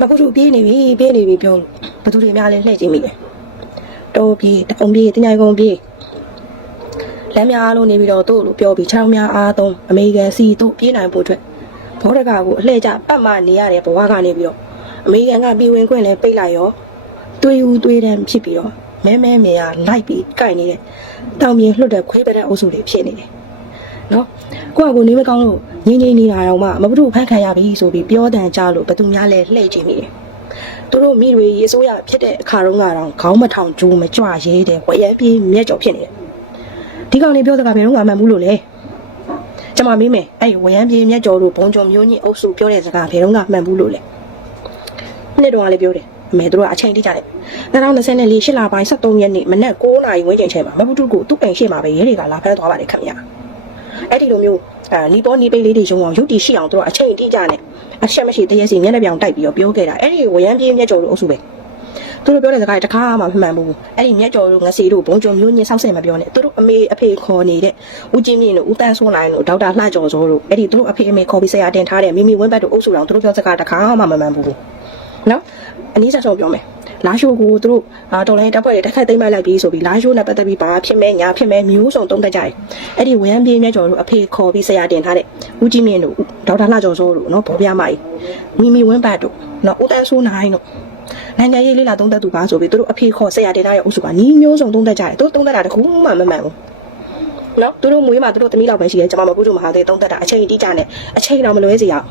မကုထုပြေးနေပြီပြေးနေပြီပြောလို့ဘသူတွေများလဲလှည့်ကြည့်မိတယ်တိုးပြေးတောင်ပြေးတင်ញိုင်ကုန်ပြေးလမ်းများလို့နေပြီးတော့တို့လို့ပြောပြီးခြေထောက်များအားသုံးအမေရိကန်စီတို့ပြေးနိုင်ဖို့အတွက်ဘောရကကိုအလှည့်ကျပတ်မှနေရတဲ့ဘဝကနေပြီးတော့အမေရိကန်ကပြည်ဝင်ခွင့်လဲပိတ်လိုက်ရောတွေးဦးတွေးတယ်ဖြစ်ပြီးတော့မဲမဲမေကလိုက်ပြီးကြိုက်နေတဲ့တောင်ပြေလွတ်တဲ့ခွေးပတဲ့အုပ်စုတွေဖြစ်နေတယ် နော်ကိုကကိုနေမကောင်းလို့ငင်းငင်းနေတာတော့မှမဘုထုဖန်ခံရပြီဆိုပြီးပြောတန်ကြလို့ဘသူများလဲလှည့်ကြည့်မိတယ်သူတို့မိတွေရေဆိုးရဖြစ်တဲ့အခါတုန်းကတော့ခေါင်းမထောင်ကျိုးမကြွရေးတဲ့ဝရပြေးမြက်ကြော်ဖြစ်နေတယ်ဒီကောင်လေးပြောတဲ့ကဘယ်တော့မှမှန်ဘူးလို့လဲကျွန်မမေးမယ်အဲ့ဒီဝရပြေးမြက်ကြော်တို့ဘုံကြုံမျိုးညစ်အုပ်စုပြောတဲ့စကားဘယ်တော့မှမှန်ဘူးလို့လဲနှစ်တုန်းကလည်းပြောတယ်အမေတို့ကအချိန်တိကျတယ်2024ရှစ်လပိုင်း23ရက်နေ့မနက်9:00နာရီဝန်းကျင်ချိန်မှာမဘုထုကိုသူ့အိမ်ရှိမှာပဲရဲတွေကလာဖမ်းသွားပါတယ်ခင်ဗျာ အဲ့ဒီလိုမျိုးအာနီပေါ်နီပိတ်လေးတွေရုံအောင်ရုပ်တည်ရှိအောင်သူတို့အချိန်အတိအကျနဲ့အချက်မရှိတရက်စီမျက်နှာပြောင်တိုက်ပြီးတော့ပြောခဲ့တာအဲ့ဒီဝရမ်းပြေးမျက်ကြော်တို့အုပ်စုပဲသူတို့ပြောတဲ့စကားတခါမှမမှန်ဘူးအဲ့ဒီမျက်ကြော်တို့ငစီတို့ဘုံကြုံမျိုးညင်းဆောက်ဆင်မပြောနဲ့သူတို့အမေအဖေခေါ်နေတဲ့ဦးချင်းမြင့်တို့ဦးတန်းစိုးနိုင်တို့ဒေါက်တာလှကျော်စောတို့အဲ့ဒီသူတို့အဖေအမေခေါ်ပြီးဆရာတင်ထားတဲ့မိမိဝင်းဘတ်တို့အုပ်စုတော်သူတို့ပြောစကားတခါမှမမှန်ဘူးနော်အနည်းဆက်ဆုံးပြောမယ် လာရှိုးကိုသူတို့အာတော်လိုင်းတပ်ဖွဲ့တွေတက်ခတ်သိမ်းပိုက်လိုက်ပြီးဆိုပြီးလာရှိုးနဲ့ပတ်သက်ပြီးဘာဖြစ်မဲညာဖြစ်မဲမျိုးစုံတုံးတက်ကြတယ်အဲ့ဒီဝရမ်းပြေးမြတ်ကျော်တို့အဖေခေါ်ပြီးဆရာတင်ထားတဲ့ဦးကြီးမြင့်တို့ဒေါက်တာလှကျော်စိုးတို့နော်ဘောပြမကြီးမိမိဝင်းပတ်တို့နော်ဦးတန်းစိုးနိုင်တို့နိုင်ငံရေးလေးလာသုံးသက်သူပါဆိုပြီးသူတို့အဖေခေါ်ဆရာတင်ထားတဲ့အုပ်စုကနီးမျိုးစုံတုံးတက်ကြတယ်သူတို့တုံးတက်တာတခုမှမမှန်ဘူး နော်သူတို့မွေးမှာသူတို့သမီးလောက်ပဲရှိတယ်ကျွန်မမကူတို့မဟာသေးတုံးတက်တာအချိန်တိကျနဲ့အချိန်တော့မလွဲစေရအောင်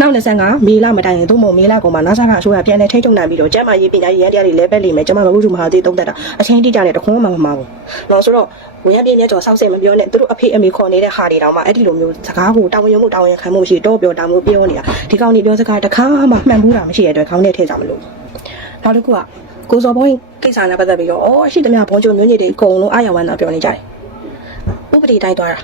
နောက်25မေလမတိုင်ရင်သို့မဟုတ်မေလကုန်မှာနာဆာကအစိုးရပြန်လဲထိန်းချုပ်နိုင်ပြီးတော့ကျန်းမာရေးပညာရေးရန်တရားတွေ level လိမ့်မယ်ကျွန်မမကူတို့မဟာသေးတုံးတက်တာအချိန်တိကျနဲ့တခုမှမမှန်ဘူးနော်ဆိုတော့ဝင်ရပြင်းမြတ်ကျော်ဆောက်ဆဲမပြောနဲ့သူတို့အဖေအမေခေါ်နေတဲ့ဟာတွေတောင်မှအဲ့ဒီလိုမျိုးစကားကိုတာဝန်ယူမှုတာဝန်ခံမှုမရှိတော့ပြောတာမျိုးပြောနေတာဒီကောင်ကြီးပြောစကားတခါမှမှန်ဘူးတာမရှိတဲ့အတွက်ခေါင်းနဲ့ထည့်ကြမလို့နောက်တစ်ခုကကိုစော်ဘုန်းကိစ္စနဲ့ပတ်သက်ပြီးတော့အော်ရှိသမျှဘုံကျုံမျိုးညစ်တွေအကုန်လုံးအာရဝမ်းသာပြောနေကြတယ်ဥ ပဒေတိုင်းသွားတာ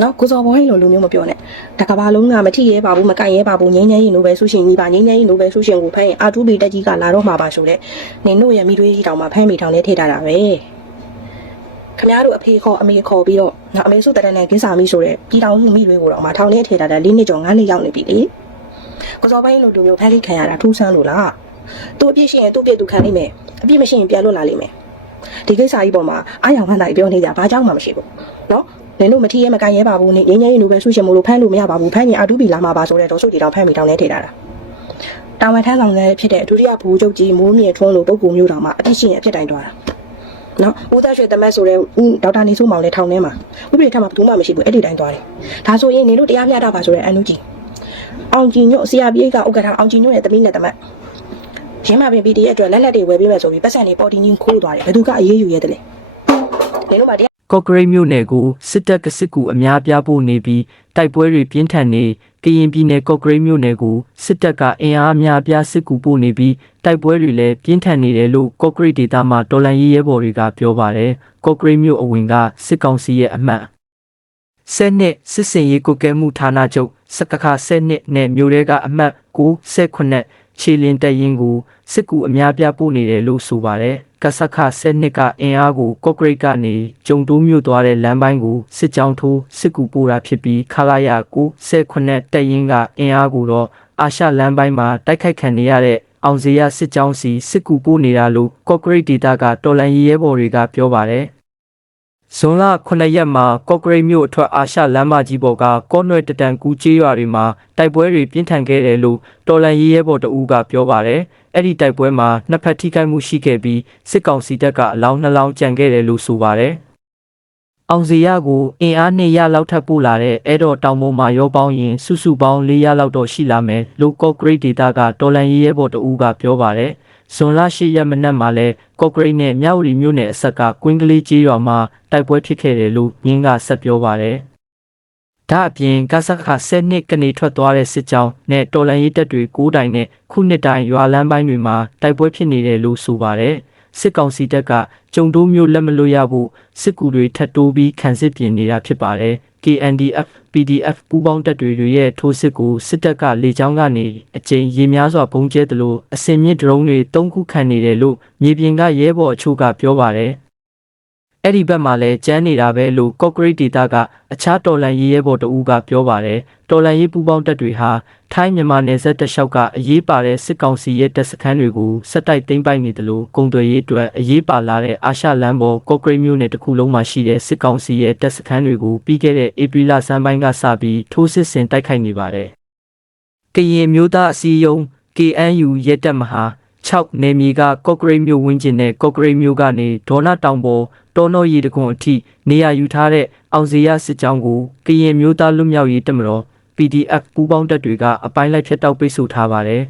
နော်ကိုစော်ဘုန်းလိုလူမျိုးမပြောနဲ့တကဘာလုံးကမထီရဲပါဘူးမကန့်ရဲပါဘူးငင်းငင်းရင်လိုပဲဆူရှင်ကြီးပါငင်းငင်းရင်လိုပဲဆူရှင်ကိုဖမ်းရင်အာတူဘီတက်ကြီးကလာတော့မှာပါဆိုတဲ့နင်တို့ရဲ့မိသွေးကြီးတောင်မှဖမ်းမိထောင်နဲ့ထည့်ထားတာပဲခမရတို့အဖေခေါ်အမေခေါ်ပြီးတော့နော်အမေစုတရနဲ့ကင်းစာမိဆိုတဲ့ပြည်တော်စုမိသွေးကိုတော့မှထောင်နဲ့ထည့်ထားတာ၄နှစ်ကျော်၅နှစ်ရောက်နေပြီလေကိုစော်ဘိုင်းလိုလူမျိုးဖမ်းလိခံရတာထူးဆန်းလို့လားသူအပြစ်ရှိရင်သူ့ပြစ်သူခံလိမ့်မယ်အပြစ်မရှိရင်ပြန်လွတ်လာလိမ့်မယ် ဒီကိစ္စကြီးပေါ်မှာအားရောင်ဟန်တိုင်းပြောနေကြဘာကြောင့်မှမရှိဘူးနော်နင်တို့မထီးရဲမကန်ရဲပါဘူးနေငင်းငင်းရင်လိုပဲဆူရှင်မလို့ဖမ်းလို့မရပါဘူးဖမ်းရင်အာတူဘီလာမှာပါဆိုတဲ့ဒေါ်စုတီတောင်ဖမ်းမိတောင်လဲထိတာတာတာဝန်ထမ်းဆောင်တဲ့ဖြစ်တဲ့ဒုတိယဘူချုပ်ကြီးမိုးမြင့်ထွန်းလိုပုံကူမျိုးတောင်မှအပြစ်ရှင်ရဲ့အဖြစ်တိုင်းသွားတာနော်ဦးသားရွှေတမတ်ဆိုတဲ့ဦးဒေါက်တာနေစိုးမောင်လည်းထောင်ထဲမှာဥပဒေထက်မှဘယ်သူမှမရှိဘူးအဲ့ဒီတိုင်းသွားတယ်ဒါဆိုရင်နင်တို့တရားမျှတပါဆိုတဲ့အန်နုကြီးအောင်ကြည်ညွတ် CRPH ကဥက္ကဋ္ဌအောင်ကြည်ညွတ်ရဲ့တမီးနဲ့တမတ် ရင်းမပင် PD ရဲ့အတွက်လက်လက်တွေဝယ်ပေးမယ်ဆိုပြီးပတ်စံတွေပေါ်တင်ချင်းခိုးသွားတယ်ဘယ်သူကအရေးယူရဲတယ်လဲနင်တို့မှတရားကော့ဂရိတ်မြို့နယ်ကိုစစ်တပ်ကစစ်ကူအများပြားပို့နေပြီးတိုက်ပွဲတွေပြင်းထန်နေကရင်ပြည်နယ်ကော့ဂရိတ်မြို့နယ်ကိုစစ်တပ်ကအင်အားအများပြားစစ်ကူပို့နေပြီးတိုက်ပွဲတွေလည်းပြင်းထန်နေတယ်လို့ကော့ဂရိတ်ဒေသမှာတော်လန်ရေးရဲဘော်တွေကပြောပါတယ်ကော့ဂရိတ်မြို့အဝင်ကစစ်ကောင်စီရဲ့အမှတ်ဆယ်နှစ်စစ်စင်ရေးကုကဲမှုဌာနချုပ်စကခဆယ်နှစ်နဲ့မြို့ရဲကအမှတ်9 18 ခြေလင်းတရင်ကိုစစ်ကူအများပြားပို့နေတယ်လို့ဆိုပါတယ်ကဆခဆယ်နှစ်ကအင်အားကိုကော့ဂရိတ်ကနေဂျုံတိုးမြို့သွားတဲ့လမ်းပိုင်းကိုစစ်ကြောင်းထိုးစစ်ကူပို့တာဖြစ်ပြီးခလာရ9 18တရင်ကအင်အားကိုတော့အာရှလမ်းပိုင်းမှာတိုက်ခိုက်ခံနေရတဲ့အောင်စရာစစ်ကြောင်းစီစစ်ကူပို့နေတာလို့ကော့ဂရိတ်ဒေတာကတော်လန်ရေးရဲဘော်တွေကပြောပါတယ် ဇွန်လ9ရက်မှာကော့ဂရိတ်မြို့အထွက်အာရှလမ်းမကြီးပေါ်ကကော့နွယ်တတန်ကူကျေးရွာတွေမှာတိုက်ပွဲတွေပြင်းထန်ခဲ့တယ်လို့တော်လန်ရေးရဲဘော်တဦးကပြောပါတယ်။အဲ့ဒီတိုက်ပွဲမှာနှစ်ဖက်ထိခိုက်မှုရှိခဲ့ပြီးစစ်ကောင်စီတပ်ကအလောင်းနှလောင်းကြံခဲ့တယ်လို့ဆိုပါတယ်။အောင်စီရကိုအင်အားနဲ့ရလောက်ထပ်ပို့လာတဲ့အဲ့တော့တောင်ပေါ်မှာရောပေါင်းရင်စုစုပေါင်း၄ရလောက်တော့ရှိလာမယ်လို့ Concrete Data ကတော်လန်ရေးရဲဘော်တဦးကပြောပါတယ်။ ဇွန်လ10ရက်မနက်မှာလဲ Concrete နဲ့မြောက်ရီမြို့နယ်အဆက်ကကွင်းကလေးကျေးရွာမှာတိုက်ပွဲဖြစ်ခဲ့တယ်လို့ညင်းကဆက်ပြောပါတယ်။ဒါအပြင်ကဆခဆယ်နှစ်ကနေထွက်သွားတဲ့စစ်ကြောင်းနဲ့တော်လန်ရေးတပ်တွေ9တိုင်နဲ့ခုနှစ်တိုင်ရွာလမ်းပိုင်းတွေမှာတိုက်ပွဲဖြစ်နေတယ်လို့ဆိုပါတယ်စစ်ကောင်စီတပ်ကကြုံတိုးမျိုးလက်မလွတ်ရဖို့စစ်ကူတွေထပ်တိုးပြီးခံစစ်ပြင်နေတာဖြစ်ပါတယ် KNDF PDF ပူးပေါင်းတပ်တွေရဲ့ထိုးစစ်ကိုစစ်တပ်ကလေကြောင်းကနေအကြိမ်ရေများစွာပုံကျဲတယ်လို့အစင်မြင့်ဒရုန်းတွေတုံးခုခံနေတယ်လို့မြေပြင်ကရဲဘော်အချို့ကပြောပါတယ် အဲ့ဒီဘက်မှာလည်းကျန်းနေတာပဲလို့ corporate data ကအခြားတော်လန်ရေးရဲဘော်တဦးကပြောပါတယ်တော်လန်ရေးပူပေါင်းတပ်တွေဟာထိုင်းမြန်မာနယ်စပ်တစ်လျှောက်ကအရေးပါတဲ့စစ်ကောင်စီရဲ့တပ်စခန်းတွေကိုစက်တိုက်သိမ်းပိုက်နေတယ်လို့ကုန်သွယ်ရေးအတွက်အရေးပါလာတဲ့အာရှလမ်းပေါ် corporate မြို့နယ်တစ်ခုလုံးမှာရှိတဲ့စစ်ကောင်စီရဲ့တပ်စခန်းတွေကိုပြီးခဲ့တဲ့ဧပြီလဆန်းပိုင်းကစပြီးထိုးစစ်ဆင်တိုက်ခိုက်နေပါတယ်ကရင်မျိုးသားအစည်းအရုံး KNU ရဲတပ်မဟာ 6နယ်မြေကကော့ကရိတ်မြို့ဝင်းကျင်နဲ့ကော့ကရိတ်မြို့ကနေဒေါနာတောင်ပေါ်တောနော်ရီတကွန်အထိနေရာယူထားတဲ့အောင်စီရစစ်ကြောင်းကိုကရင်မျိုးသားလွတ်မြောက်ရေးတပ်မတော် PDF ပူးပေါင်းတပ်တွေကအပိုင်းလိုက်ဖျက်တောက်ပိတ်ဆို့ထားပါတယ်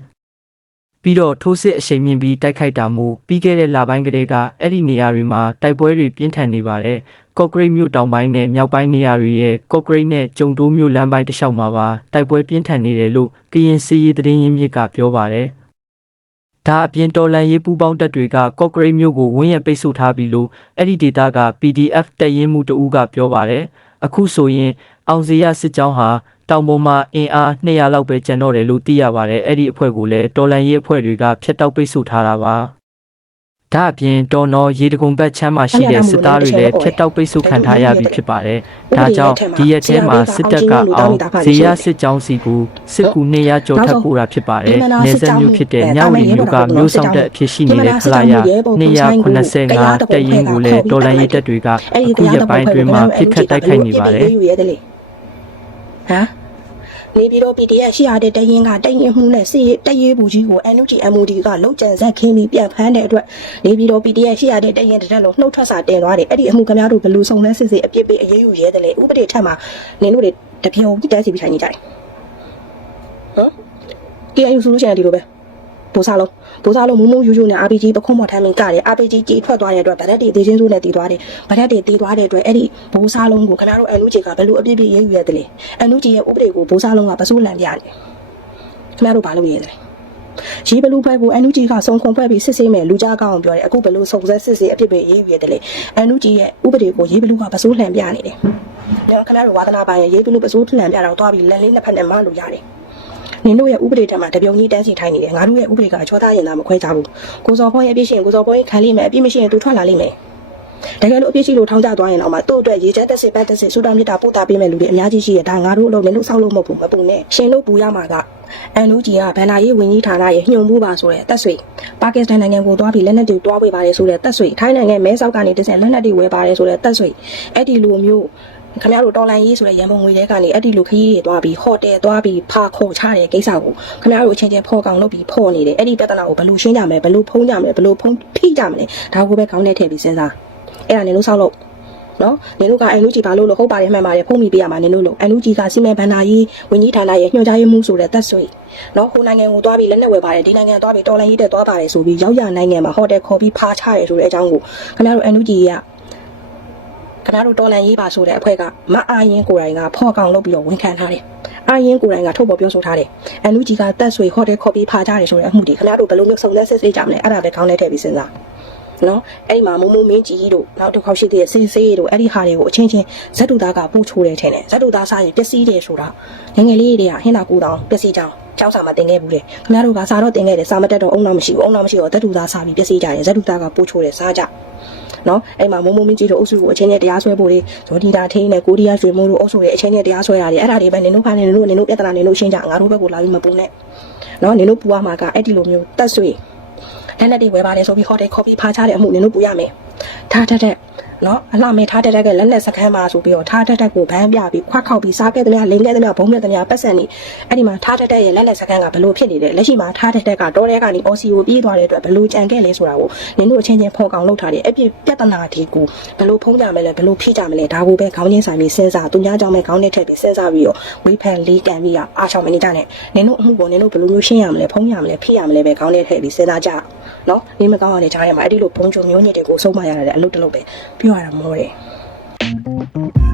။ပြီးတော့ထိုးစစ်အရှိန်မြင့်ပြီးတိုက်ခိုက်တာမို့ပြီးခဲ့တဲ့လပိုင်းကတည်းကအဲ့ဒီနေရာတွေမှာတိုက်ပွဲတွေပြင်းထန်နေပါတယ်။ကော့ကရိတ်မြို့တောင်ပိုင်းနဲ့မြောက်ပိုင်းနေရာတွေရဲ့ကော့ကရိတ်နဲ့ကျုံတိုးမြို့လမ်းပိုင်းတစ်လျှောက်မှာပါတိုက်ပွဲပြင်းထန်နေတယ်လို့ကရင်စီရေးသတင်းရင်းမြစ်ကပြောပါတယ်။ ဒါအပြင်တော်လန်ရေးပူးပေါင်းတပ်တွေကကော့ကရိတ်မြို့ကိုဝန်းရံပိတ်ဆို့ထားပြီလို့အဲ့ဒီဒေတာက PDF တပ်ရင်းမှုတအူးကပြောပါတယ်အခုဆိုရင်အောင်စရစစ်ကြောင်းဟာတောင်ပေါ်မှာအင်အား200လောက်ပဲကျန်တော့တယ်လို့သိရပါတယ်အဲ့ဒီအဖွဲ့ကိုလည်းတော်လန်ရေးအဖွဲ့တွေကဖျက်တောက်ပိတ်ဆို့ထားတာပါ ဒါအပြင်တော်နော်ရေတကုံဘက်ချမ်းမှာရှိတဲ့စစ်သားတွေလည်းဖျက်တောက်ပိတ်ဆို့ခံထားရပြီဖြစ်ပါတယ်ဒါကြောင့်ဒီရက်ထဲမှာစစ်တပ်ကအောင်ဇေယစစ်ကြောင်းစီကိုစစ်ကူ200ကျော်ထပ်ပို့တာဖြစ်ပါတယ်နေဆက်မျိုးဖြစ်တဲ့ညဝရီမျိုးကမျိုးဆောင်တဲ့အဖြစ်ရှိနေတဲ့ခလာရ285တက်ရင်ကိုလည်းတော်လန်ရေးတပ်တွေကအခုရက်ပိုင်းအတွင်းမှာပြစ်ခတ်တိုက်ခိုက်နေပါတယ်ဟမ် နေပြီးတော့ PDF ရှိရတဲ့တရင်ကတရင်မှုနဲ့စစ်တရေးဘူးကြီးကို NUG MOD ကလုံခြံဆက်ခင်းပြီးပြန်ဖမ်းတဲ့အတွက်နေပြီးတော့ PDF ရှိရတဲ့တရင်တစ်တက်လုံးနှုတ်ထွက်စာတင်သွားတယ်အဲ့ဒီအမှုခင်ဗျားတို့ဘယ်လိုစုံလဲစစ်စစ်အပြစ်ပေးအရေးယူရဲတယ်လေဥပဒေထက်မှာနင်တို့တွေတပြုံတက်စီပြီးထိုင်နေကြတယ်ဟမ် KNU ဆိုလို့ရှိရင်ဒီလိုပဲ ဘိုးစားလုံးဘိုးစားလုံးမူးမူးယူယူနဲ့ RPG ပခုံးမထမ်းမင်းကတယ် RPG ကြီးထွက်သွားတဲ့အတွက်ဗရက်တွေတေးချင်းစိုးနဲ့တည်သွားတယ်ဗရက်တွေတည်သွားတဲ့အတွက်အဲ့ဒီဘိုးစားလုံးကိုခင်ဗျားတို့ NUG ကဘယ်လိုအပြစ်ပေးရေးယူရတယ်လဲ NUG ရဲ့ဥပဒေကိုဘိုးစားလုံးကပစိုးလန်ပြတယ်ခင်ဗျားတို့ဘာလုပ်ရလဲရေးဘလူဘက်ကို NUG ကစုံခုံဖွဲ့ပြီးစစ်ဆေးမယ်လူကြားကောင်းအောင်ပြောတယ်အခုဘလို့စုံစက်စစ်ဆေးအပြစ်ပေးရေးယူရတယ်လေ NUG ရဲ့ဥပဒေကိုရေးဘလူကပစိုးလန်ပြနေတယ်။ညခင်ဗျားတို့ဝါသနာပိုင်းရဲ့ရေးဘလူပစိုးလန်ပြတော့တွားပြီးလက်လေးနှစ်ဖက်နဲ့မလို့ရတယ်။ နင်တို့ရဲ့ဥပဒေထက်မှာတပြုံကြီးတန်းစီထိုင်နေတယ်ငါတို့ရဲ့ဥပဒေကချောသားရင်သားမခွဲကြဘူးကိုစော်ဖောရဲ့အပြစ်ရှင်ကိုစော်ဖောရဲ့ခံလိမ့်မယ်အပြစ်မရှိရင်သူထွက်လာလိမ့်မယ်တကယ်လို့အပြစ်ရှိလို့ထောင်းကြသွားရင်တော့မှတို့အတွက်ရေချမ်းတက်စစ်ပတ်တက်စစ်စူတောင်းမြတ်တာပို့တာပေးမဲ့လူတွေအများကြီးရှိရဒါငါတို့အလုပ်နင်တို့စောက်လို့မဟုတ်ဘူးမပူနဲ့ရှင်တို့ပူရမှာကအန်လူဂျီကဗန်နာရေးဝင်ကြီးဌာနရဲ့ညှို့မှုပါဆိုတဲ့တက်ဆွေပါကစ္စတန်နိုင်ငံကိုတွားပြီးလက်နက်တွေတွားပေးပါတယ်ဆိုတဲ့တက်ဆွေထိုင်းနိုင်ငံမဲဆောက်ကနေတစ်ဆင့်လက်နက်တွေဝယ်ပါတယ်ဆိုတဲ့တက်ဆွေအဲ့ဒီလိုမျိုး ခင်ဗျားတို့တော်လန်ရေးဆိုတဲ့ရန်ပုံငွေတွေကနေအဲ့ဒီလိုခရီးတွေတွားပြီးဟိုတယ်တွားပြီးဖာခေါ်ချတဲ့ကိစ္စကိုခင်ဗျားတို့အချင်းချင်းဖော်ကောင်လုပ်ပြီးဖော်နေတယ်အဲ့ဒီပြဿနာကိုဘယ်လိုရှင်းကြမလဲဘယ်လိုဖုံးကြမလဲဘယ်လိုဖုံးဖိကြမလဲဒါကိုပဲခေါင်းထဲထည့်ပြီးစဉ်းစားအဲ့ဒါနေလို့ဆောက်လို့နော်နင်တို့ကအန်လူဂျီဘာလို့လို့ဟုတ်ပါတယ်မှန်ပါတယ်ဖုံးမိပေးရမှာနင်တို့လို့အန်လူဂျီကစီမံဘန္နာကြီးဝင်ကြီးဌာနရဲ့ညွှန်ကြားရေးမှူးဆိုတဲ့သက်ဆွေနော်ခိုးနိုင်ငံကိုတွားပြီးလက်နက်ဝယ်ပါတယ်ဒီနိုင်ငံတွားပြီးတော်လိုင်းရေးတက်တွားပါတယ်ဆိုပြီးရောက်ရနိုင်ငံမှာဟိုတယ်ခေါ်ပြီးဖားချရဲဆိုတဲ့အကြောင်းကိုခင်ဗျားတို့အန်လူဂျီက ခင်ဗျားတို့တော်လိုင်းရေးပါဆိုတဲ့အဖွဲ့ကမအားရင်ကိုယ်တိုင်ကဖော့ကောင်လုပ်ပြီးတော့ဝန်ခံထားတယ်အာရင်ကိုယ်တိုင်ကထုတ်ပေါ်ပြောဆိုထားတယ်။အန်လူဂျီကတက်ဆွေဟိုတယ်ခေါ်ပြီးဖားကြတယ်ဆိုတဲ့အမှုတွေခင်ဗျားတို့ဘယ်လိုမျိုးစုံစမ်းစစ်ဆေးကြမလဲအဲ့ဒါပဲခေါင်းထဲထည့်ပြီးစဉ်းစား။နော်အဲ့ဒီမှာမုံမုံမင်းကြီးတို့နောက်တစ်ခေါက်ရှိသေးတဲ့စေးစေးတို့အဲ့ဒီဟာတွေကိုအချင်းချင်းဇက်တူသားကပူချိုးတယ်ထင်တယ်ဇက်တူသားစားရင်ပျက်စီးတယ်ဆိုတာငယ်ငယ်လေးတွေကဟင်းသာကူတောင်ပျက်စီးကြောင်းကျောင်းစာမတင်ခဲ့ဘူးလေခင်ဗျားတို့ကစာတော့တင်ခဲ့တယ်စာမတက်တော့အုံနောက်မရှိဘူးအုံနောက်မရှိတော့ဇက်တူသားစားပြီးပျက်စီးကြတယ်ဇက်တူသားကပူချိုးတယ်စားကြ နော်အဲ့မှာမုံမုံမင်းကြီးတို့အုပ်စုကိုအချင်းချင်းတရားစွဲဖို့လေဇော်ဒီတာထင်းနဲ့ကိုရီးယားရွှေမိုးတို့အုပ်စုတွေအချင်းချင်းတရားစွဲရတယ်အဲ့ဒါတွေပဲနင်တို့ကနင်တို့နင်တို့ပြဿနာနင်တို့ရှင်းကြငါတို့ဘက်ကိုလာပြီးမပူနဲ့နော်နင်တို့ပူရမှာကအဲ့ဒီလိုမျိုးတက်ဆွေလက်လက်တွေဝယ်ပါတယ်ဆိုပြီးဟိုတယ်ခေါ်ပြီးဖားချတဲ့အမှုနင်တို့ပူရမယ်ထားတက်တက် နော်အလှမဲထားတက်တက်ကလက်လက်စခန်းမှာဆိုပြီးတော့ထားတက်တက်ကိုဗန်းပြပြီးခွက်ခောက်ပြီးစားခဲ့သမျှလိန်ခဲ့သမျှဘုံခဲ့သမျှပတ်စံနေအဲ့ဒီမှာထားတက်တက်ရဲ့လက်လက်စခန်းကဘလို့ဖြစ်နေတယ်လက်ရှိမှာထားတက်တက်ကတောထဲကနေ OC ကိုပြေးသွားတဲ့အတွက်ဘလို့ကြံခဲ့လဲဆိုတာကိုနင်တို့အချင်းချင်းဖော်ကောင်လုပ်ထားတယ်အပြစ်ပြဿနာဒီကိုဘလို့ဖုံးကြမလဲဘလို့ဖြည့်ကြမလဲဒါကိုပဲခေါင်းချင်းဆိုင်ပြီးစဉ်းစားသူများကြောင့်ပဲခေါင်းနဲ့ထည့်ပြီးစဉ်းစားပြီးတော့ဝိဖန်လေးကန်ပြီးအားချောင်းမနေကြနဲ့နင်တို့အမှုပေါ်နင်တို့ဘလို့မျိုးရှင်းရမလဲဖုံးရမလဲဖြည့်ရမလဲပဲခေါင်းနဲ့ထည့်ပြီးစဉ်းစားကြနော်ဒီမကောင်းရတဲ့ကြားထဲမှာအဲ့ဒီလိုဘုံချုံမျိုးညစ်တွေကိုစုံမရတာလည်းအလုပ်တစ်လုပ်ပဲပြောရတာမောတယ်